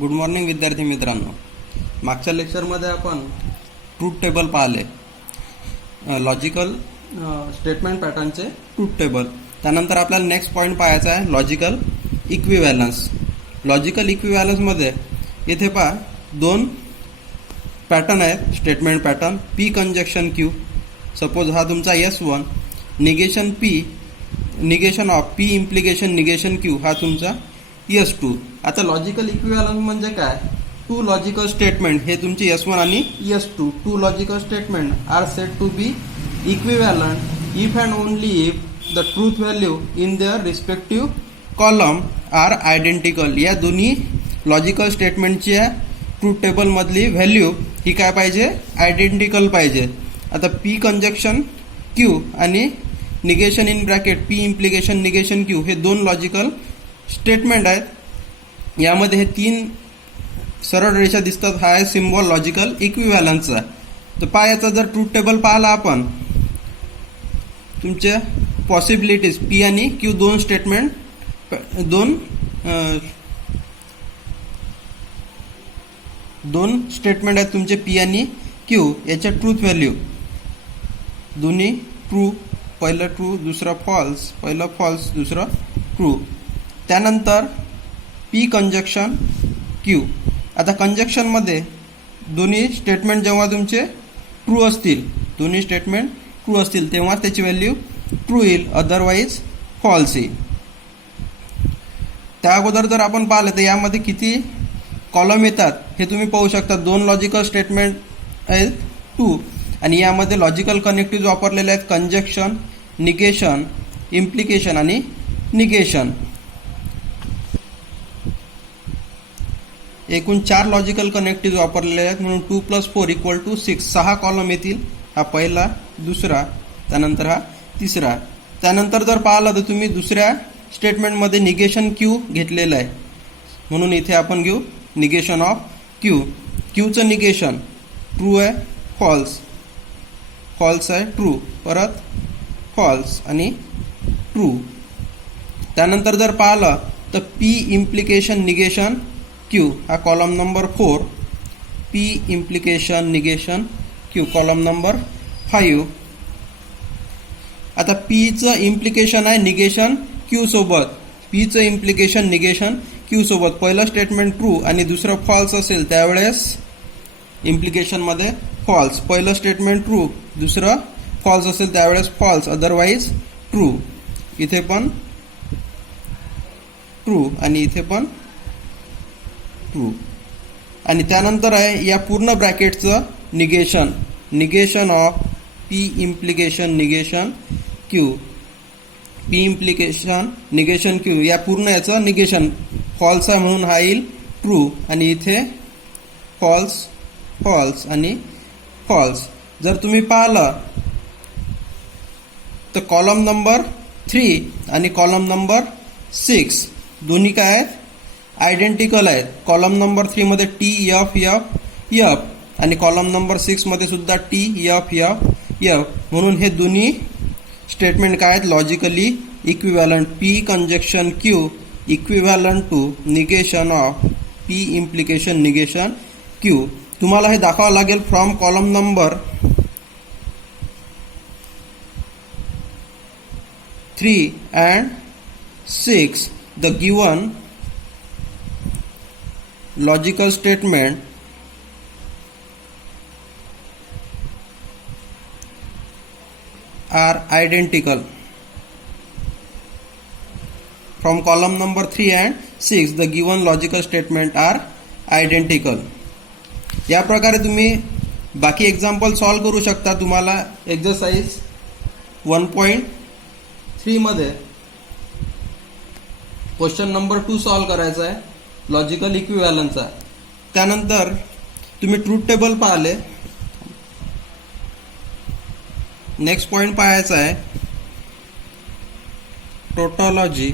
Good morning विद्यार्थी मित्रांनो. मागच्या लेक्चरमध्ये आपण ट्रूथ टेबल पाहिले, लॉजिकल स्टेटमेंट पॅटर्नचे ट्रूथ टेबल. त्यानंतर आपल्याला नेक्स्ट पॉईंट पाहायचा आहे लॉजिकल इक्विव्हॅलन्स. लॉजिकल इक्विव्हॅलन्समध्ये इथे पहा दोन पॅटर्न आहेत statement pattern. P conjunction Q, suppose हा तुमचा S1, negation P, negation of P implication negation Q हा तुमचा S2. आता लॉजिकल इक्विव्हॅलन्स म्हणजे काय? टू लॉजिकल स्टेटमेंट, हे तुमचे S1 आणि S2, two logical statement are said to be equivalent if and only if the truth value in their respective column are identical. या दोन्ही लॉजिकल स्टेटमेंटच्या ट्रूथ टेबलमधली व्हॅल्यू ही काय पाहिजे? आयडेंटिकल पाहिजे. आता पी कंजक्शन क्यू आणि negation in bracket P implication negation Q हे दोन लॉजिकल स्टेटमेंट आहेत. यामध्ये हे तीन सरळ रेषा दिसतात. हा आहे सिम्बॉल लॉजिकल इक्विव्हॅलन्सचा. तर याचा जर ट्रूथ टेबल पाहिला आपण, तुमच्या पॉसिबिलिटीज पी आणि क्यू दोन स्टेटमेंट, दोन स्टेटमेंट आहेत तुमचे पी आणि क्यू. याच्या ट्रूथ व्हॅल्यू दोन्ही ट्रू, पहिलं ट्रू दुसरं फॉल्स, पहिलं फॉल्स दुसरं ट्रू. त्यानंतर पी कंजक्शन क्यू. आता कंजक्शनमध्ये दोन्ही स्टेटमेंट जेव्हा तुमचे ट्रू असतील, दोन्ही स्टेटमेंट ट्रू असतील तेव्हा त्याची व्हॅल्यू ट्रू येईल, अदरवाईज फॉल्स येईल. त्या अगोदर जर आपण पाहिलं तर यामध्ये किती कॉलम येतात हे तुम्ही पाहू शकता. दोन लॉजिकल स्टेटमेंट आहेत टू, आणि यामध्ये लॉजिकल कनेक्टिव्ह वापरलेले आहेत कंजक्शन, निगेशन, इम्प्लिकेशन आणि निगेशन. एकूण 4 लॉजिकल कनेक्टिव्ह वापरलेले आहेत, म्हणून 2 + 4 = 6. 6 कॉलम येतील. हा पहिला, दुसरा, त्यानंतर हा तिसरा. त्यानंतर जर पाहिलं तर तुम्ही दुसऱ्या स्टेटमेंटमध्ये निगेशन क्यू घेतलेलं आहे, म्हणून इथे आपण घेऊ निगेशन ऑफ क्यू. क्यूचं निगेशन ट्रू आहे, फॉल्स, फॉल्स आहे, ट्रू, परत फॉल्स आणि ट्रू. त्यानंतर जर पाहिलं तर पी इम्प्लिकेशन निगेशन क्यू हा column number 4, P implication negation Q column number 5. आता पीचं इम्प्लिकेशन आहे निगेशन क्यू सोबत, पीचं इम्प्लिकेशन निगेशन क्यू सोबत. पहिलं स्टेटमेंट ट्रू आणि दुसरं फॉल्स असेल त्यावेळेस इम्प्लिकेशनमध्ये फॉल्स. पहिलं स्टेटमेंट ट्रू, दुसरं फॉल्स असेल त्यावेळेस फॉल्स, अदरवाईज ट्रू. इथे पण ट्रू आणि इथे पण ट्रू. आणि त्यानंतर आहे या पूर्ण ब्रॅकेटचं negation, negation of P implication negation Q, P implication negation Q, या पूर्ण याचं निगेशन फॉल्स आहे म्हणून हा येईल ट्रू, आणि इथे फॉल्स, फॉल्स आणि फॉल्स. जर तुम्ही पाहिलं तर कॉलम नंबर 3 आणि कॉलम नंबर 6 दोन्ही काय आहेत? आयडेंटिकल आहेत. कॉलम नंबर 3 मध्ये टी एफ एफ एफ आणि कॉलम नंबर 6 मध्ये सुद्धा टी एफ एफ एफ, म्हणून हे दोन्ही स्टेटमेंट काय आहेत? Logically equivalent. P conjunction Q equivalent to negation of P implication negation Q. तुम्हाला हे दाखवावं लागेल from column number 3 and 6 the given logical statement are identical. From column number 3 and 6 the given logical statement are identical. या प्रकारे तुम्ही बाकी example solve करू शकता. तुम्हाला एक्सरसाइज 1.3 मध्ये क्वेश्चन नंबर 2 सॉल्व करायचा आहे लॉजिकल इक्विव्हॅलन्सचा. त्यानंतर तुम्ही ट्रूथ टेबल पाहिले. नेक्स्ट पॉइंट पाहायचा आहे टोटॉलॉजी.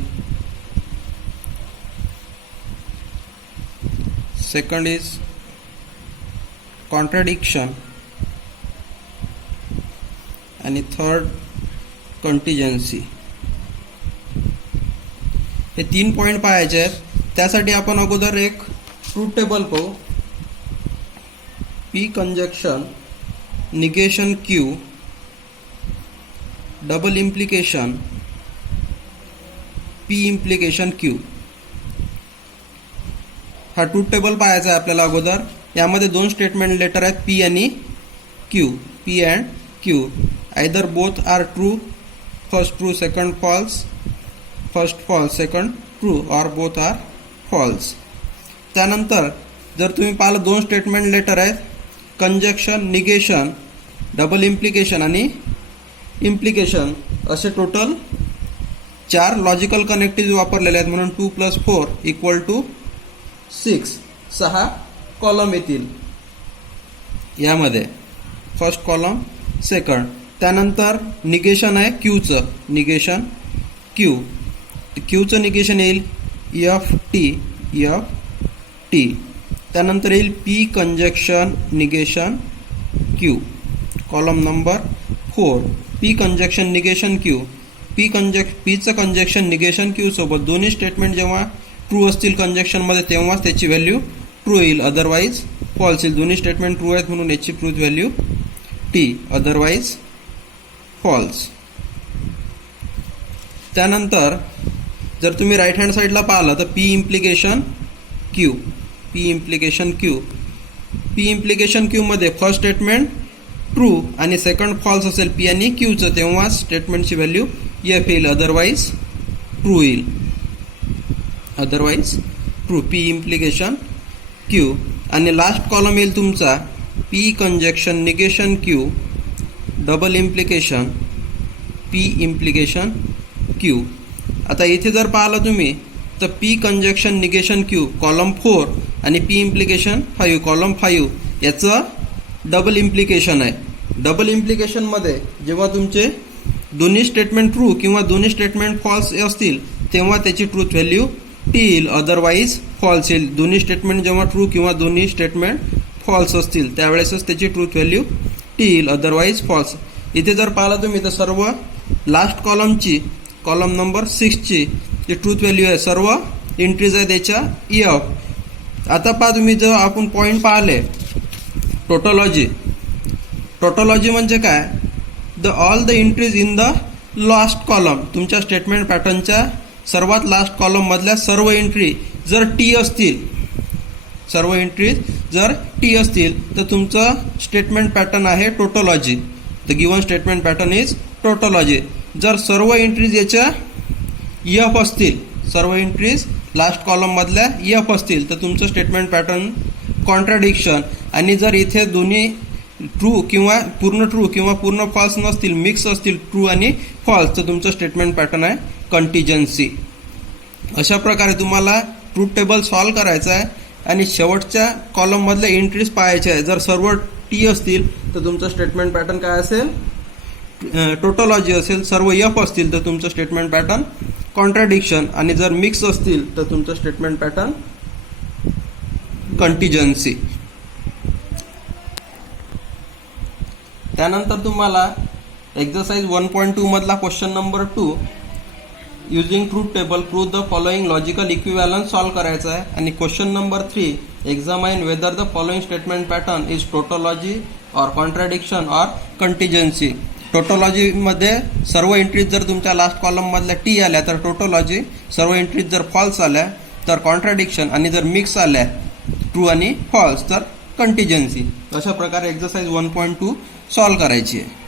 सेकंड इज कॉन्ट्राडिक्शन आणि थर्ड कंटिजेन्सी. हे 3 पॉइंट पाहायचे आहेत. त्यासाठी आपण अगोदर एक ट्रूथ टेबल पाहू. P conjunction negation Q double implication P implication Q. हा ट्रूथ टेबल पाहायचा आहे आपल्याला अगोदर. यामध्ये दोन स्टेटमेंट लेटर आहेत P आणि Q. P and Q. Either both are true, first true second false, first false second true, और बोथ आर फॉल्स. त्यानंतर जर तुम्ही पाहिलं दोन स्टेटमेंट लेटर आहेत कंजक्शन निगेशन डबल इम्प्लिकेशन आणि इम्प्लिकेशन, असे टोटल 4 लॉजिकल कनेक्टिव्ह वापरलेले आहेत. म्हणून 2 + 4 = 6. 6 कॉलम येतील यामध्ये, फर्स्ट कॉलम सेकंड. त्यानंतर निगेशन आहे क्यूचं, निगेशन क्यू. क्यूचं निगेशन येईल FT. त्यानंतर येईल P conjunction negation Q, column number 4. P conjunction negation Q. Pचं कंजक्शन निगेशन Q सोबत दोन्ही स्टेटमेंट जेव्हा ट्रू असतील कंजक्शनमध्ये तेव्हाच त्याची व्हॅल्यू ट्रू येईल, अदरवाईज फॉल्स येईल. दोन्ही स्टेटमेंट ट्रू आहेत म्हणून याची truth value T, otherwise false. त्यानंतर जर तुम्ही राईट हँड साईडला पाहिलं तर P implication Q. P implication Q. P implication Q मध्ये फर्स्ट स्टेटमेंट ट्रू आणि सेकंड फॉल्स असेल P आणि Qचं, तेव्हा स्टेटमेंटची व्हॅल्यू F येईल, अदरवाईज ट्रू येईल, otherwise true. P implication Q. आणि लास्ट कॉलम येईल तुमचा P conjunction negation Q double implication P implication Q. आता इथे जर पाहिलं तुम्ही तर P conjunction negation Q column 4 आणि P इम्प्लिकेशन 5 कॉलम 5 याचं डबल इम्प्लिकेशन आहे. डबल इम्प्लिकेशनमध्ये जेव्हा तुमचे दोन्ही स्टेटमेंट ट्रू किंवा दोन्ही स्टेटमेंट फॉल्स असतील तेव्हा त्याची ट्रूथ व्हॅल्यू T येईल, अदरवाईज फॉल्स येईल. दोन्ही स्टेटमेंट जेव्हा ट्रू किंवा दोन्ही स्टेटमेंट फॉल्स असतील त्यावेळेसच त्याची ट्रूथ व्हॅल्यू T येईल, अदरवाईज फॉल्स. इथे जर पाहिलं तुम्ही तर सर्व लास्ट कॉलमची, कॉलम नंबर 6ची जी ट्रूथ व्हॅल्यू आहे, सर्व एंट्रीज आहे त्याच्या F. आता पहा तुम्ही जर आपण पॉईंट पाहिले टोटोलॉजी. टोटोलॉजी म्हणजे काय? All the entries in the last column. तुमच्या स्टेटमेंट पॅटर्नच्या सर्वात लास्ट कॉलम मधल्या सर्व एंट्री जर T असतील, सर्व एंट्रीज जर T असतील तर तुमचं स्टेटमेंट पॅटर्न आहे tautology. The given statement pattern is tautology. जर सर्व एंट्रीज याच्या F असतील, सर्व एंट्रीज लास्ट कॉलम मधल्या F असतील तर तुमचं स्टेटमेंट पॅटर्न कॉन्ट्राडिक्शन. आणि जर इथे दोन्ही ट्रू किंवा पूर्ण फॉल्स नसतील, मिक्स असतील ट्रू आणि फॉल्स, तर तुमचं स्टेटमेंट पॅटर्न आहे कंटिजन्सी. अशा प्रकारे तुम्हाला ट्रूथ टेबल सॉल्व करायचं आहे आणि शेवटच्या कॉलम मधल्या एंट्रीज पाहायच्या आहे. जर सर्व T असतील तर तुमचं स्टेटमेंट पॅटर्न काय असेल? टोटोलॉजी असेल. सर्व F असतील तर तुमचं स्टेटमेंट पॅटर्न कॉन्ट्राडिक्शन. आणि जर मिक्स असतील तर तुमचं स्टेटमेंट पॅटर्न कंटिजन्सी. त्यानंतर तुम्हाला एक्सरसाइज 1.2 मधला question number 2 using truth table prove the following logical equivalence solve करायचा आहे. आणि question number 3 examine whether the following statement pattern is tautology और कॉन्ट्राडिक्शन और कंटिजन्सी. टोटोलॉजीमध्ये सर्व एंट्रीज जर तुमच्या लास्ट कॉलम मधल्या T आल्या तर टोटोलॉजी, सर्व एंट्रीज जर फॉल्स आल्या तर कॉन्ट्राडिक्शन, आणि जर मिक्स आल्या ट्रू आणि फॉल्स तर कंटिजन्सी. अशा प्रकारे एक्सरसाइज 1.2 सॉल्व करायची आहे.